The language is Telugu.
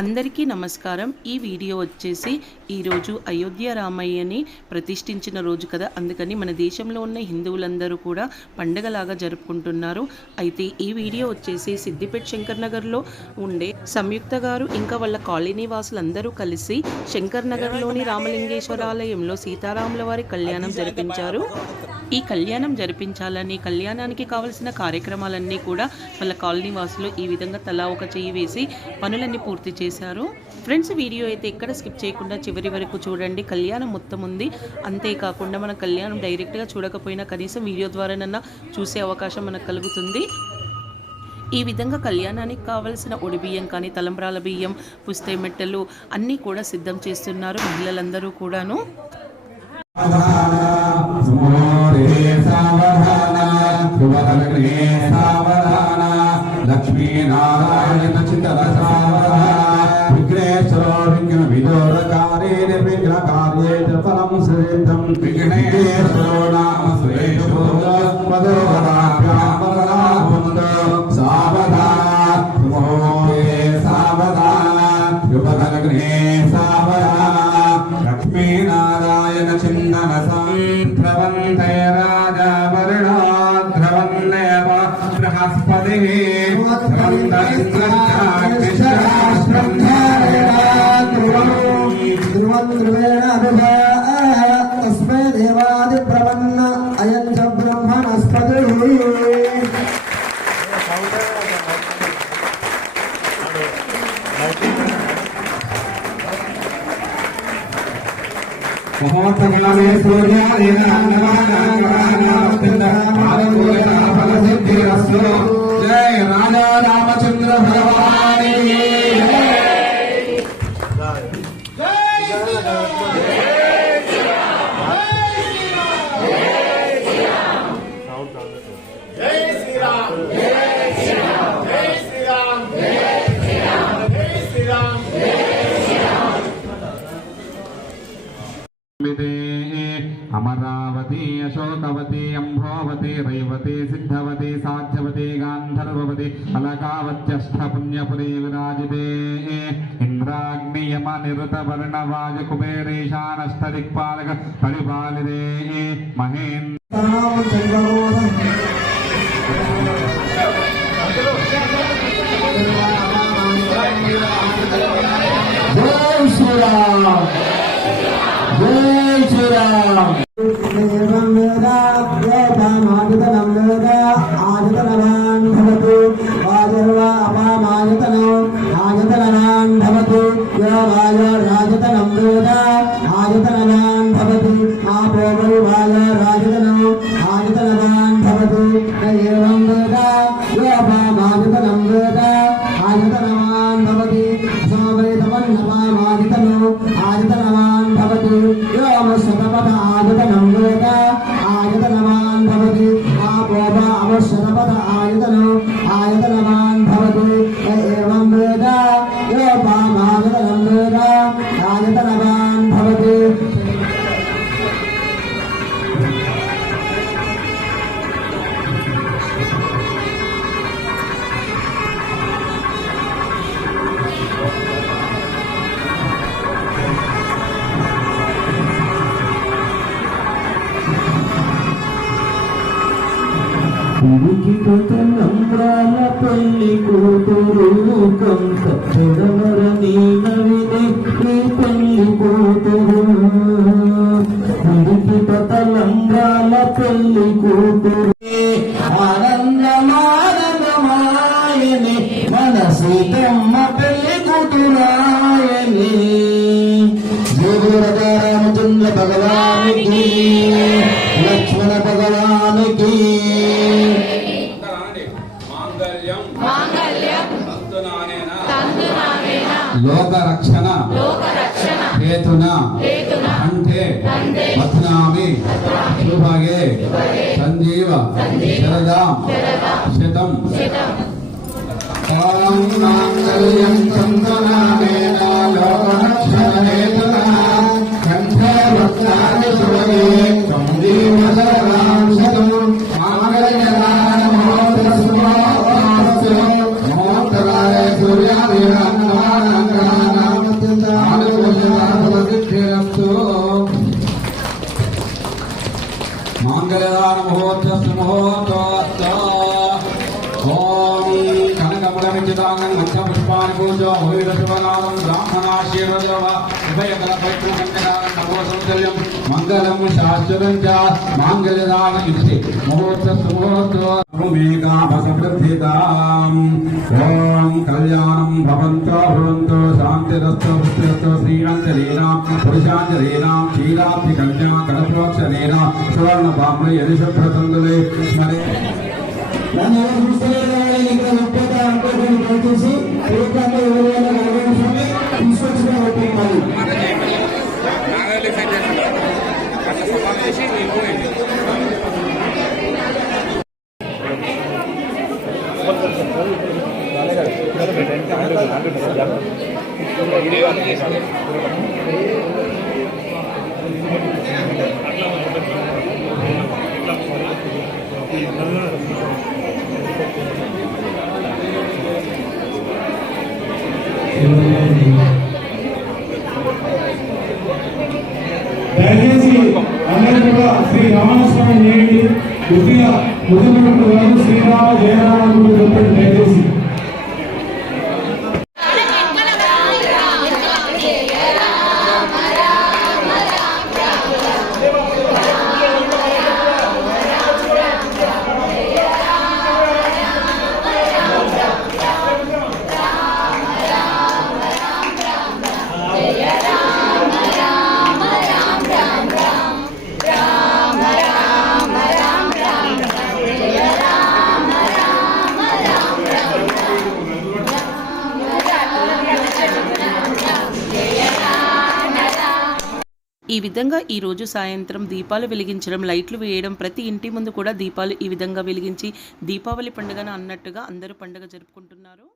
అందరికీ నమస్కారం. ఈ వీడియో వచ్చేసి ఈరోజు అయోధ్య రామయ్యని ప్రతిష్ఠించిన రోజు కదా, అందుకని మన దేశంలో ఉన్న హిందువులందరూ కూడా పండగలాగా జరుపుకుంటున్నారు. అయితే ఈ వీడియో వచ్చేసి సిద్దిపేట శంకర్ నగర్లో ఉండే సంయుక్త గారు ఇంకా వాళ్ళ కాలనీ వాసులందరూ కలిసి శంకర్ నగర్లోని రామలింగేశ్వర ఆలయంలో సీతారాముల వారి కళ్యాణం జరిపించారు. ఈ కళ్యాణం జరిపించాలని కళ్యాణానికి కావలసిన కార్యక్రమాలన్నీ కూడా వాళ్ళ కాలనీ వాసులు ఈ విధంగా తలా ఒక చెయ్యి వేసి పనులన్నీ పూర్తి చేశారు. ఫ్రెండ్స్, వీడియో అయితే ఎక్కడ స్కిప్ చేయకుండా చివరి వరకు చూడండి. కళ్యాణం మొత్తం ఉంది. అంతేకాకుండా మన కళ్యాణం డైరెక్ట్గా చూడకపోయినా కనీసం వీడియో ద్వారానన్నా చూసే అవకాశం మనకు కలుగుతుంది. ఈ విధంగా కళ్యాణానికి కావలసిన ఒడి బియ్యం కానీ తలంబ్రాల బియ్యం, పుస్తే మెట్టలు అన్నీ కూడా సిద్ధం చేస్తున్నారు మహిళలందరూ కూడాను. లక్ష్మీ నారాయణ చింతన విఘ్నేశ్వరో విఘ్న విదోరకారే నిర్విఘ్నకార్యే ఫలం శ్రేష్టం విఘ్నేశ్వరో నామ శ్రేష్ఠో పదోరాభ్యామరాభుంద సావధాన సావధాన యువగణే సావధాన లక్ష్మీ నారాయణ చింతన సంధ్రవంతే రాజా వరుణాధ్రవన్నేవ బృహస్పతి తస్మై దేవాది ప్రపన్న అయం చ బ్రహ్మణస్పతి. మహోత్సవాలే సూర్యాదేన ఫలసిద్ధిరస్తు. జయ రాజా రామచంద్ర భగవానికి అమరావతి అశోకవతి అంభోవతి రైవతి సిద్ధవతి సాధ్యవతి గాంధర్వవతి అలకావత్యష్ట పుణ్యపురీ విరాజితే. ఇంద్రాగ్నియమ నిరుత వర్ణ వాజ కుబేరేశానష్ట దిక్పాలక పరిపాలితే మహేంద్ర. దేవం వేద వేదమాదితనం వేద ఆదితనవాన్ భవతు వాజర్వ అపామాదితనం ఆదితనవాన్ భవతు యోవాయ రాజతనం వేద ఆదితనవాన్ భవతు ఆపోవై వాయ రాజతనం ఆదితనవాన్ భవతు ఏవం వేద యోపామాదితనం వేద ఆదితనవాన్ భవతి సమవేదమన్నపామాదితనం ఆదితనవాన్ భవతి యోమశతపథ ఆదితనం వేద ఆదితనవాన్ భవతి ఆపోవ అవశతపథ ఆదితనం ఆదితనవాన్ భవతి ఏవం వేద యోపామాదితనం వేద ఆదితనవాన్ భవతి. నంబ్రాల పెళ్లి కూతురు కంస పొడవరని నవిని ఈ పెళ్లి కూతురు నంబ్రాల పెళ్లి కూతురు ఆనందమానందమాయని మన సీతమ్మ పెళ్లి కూతురాయని. రామచంద్ర భగవానికి లక్ష్మణ భగవానికి లోక రక్షణ హేతున అంటే బధ్నామి శుభగే సంజీవ శరదాం శతం. మాంగళ్యం సంతనామేన లోక రక్షణ హేతున కంఠే భక్తాని శుభగే సంజీవ శరదాం శతం. మాంగళ్యదాన మహోత్తర శుభావస్తు మహోత్తరాయ సూర్యాదేవ పూజో భూమిరశివనామం బ్రాహ్మణాశీర్వదేవ ఉభయకల పైత్రకంటకాలం నమోసంకల్యం మంగళం శాశ్వతం చ మాంగళ్యదాన ఇది ముహూర్త సుముహూర్తో భూమికామసమృద్ధితాం ఓం కళ్యాణం భవంతో భవంతో శాంతిరస్తో పుష్టిరస్తో శ్రీరంజలీనాం పురుషాంజలీనాం క్షీరాబ్ది కన్యా కలప్రోక్షణేనాం సువర్ణ పామ్ర యదిశుభ్రతందులే స్మరే నన్ను ఎవరు చూస్తలేరు ఇక్కడ ముప్పై అనుకోకుండా దయచేసి పేపర్లో 740 నిమిషాలు తీసుకొచ్చిన ఒప్పించాలి. దయచేసి అందరూ కూడా శ్రీ రామస్వామి చేయండి. కొద్దిగా ముఖ్యమంత్రి వారు శ్రీరామ జయరామ చెప్పండి దయచేసి. ఈ విధంగా ఈ రోజు సాయంత్రం దీపాలు వెలిగించడం, లైట్లు వేయడం, ప్రతి ఇంటి ముందు కూడా దీపాలు ఈ విధంగా వెలిగించి దీపావళి పండుగను అన్నట్టుగా అందరూ పండుగ జరుపుకుంటున్నారు.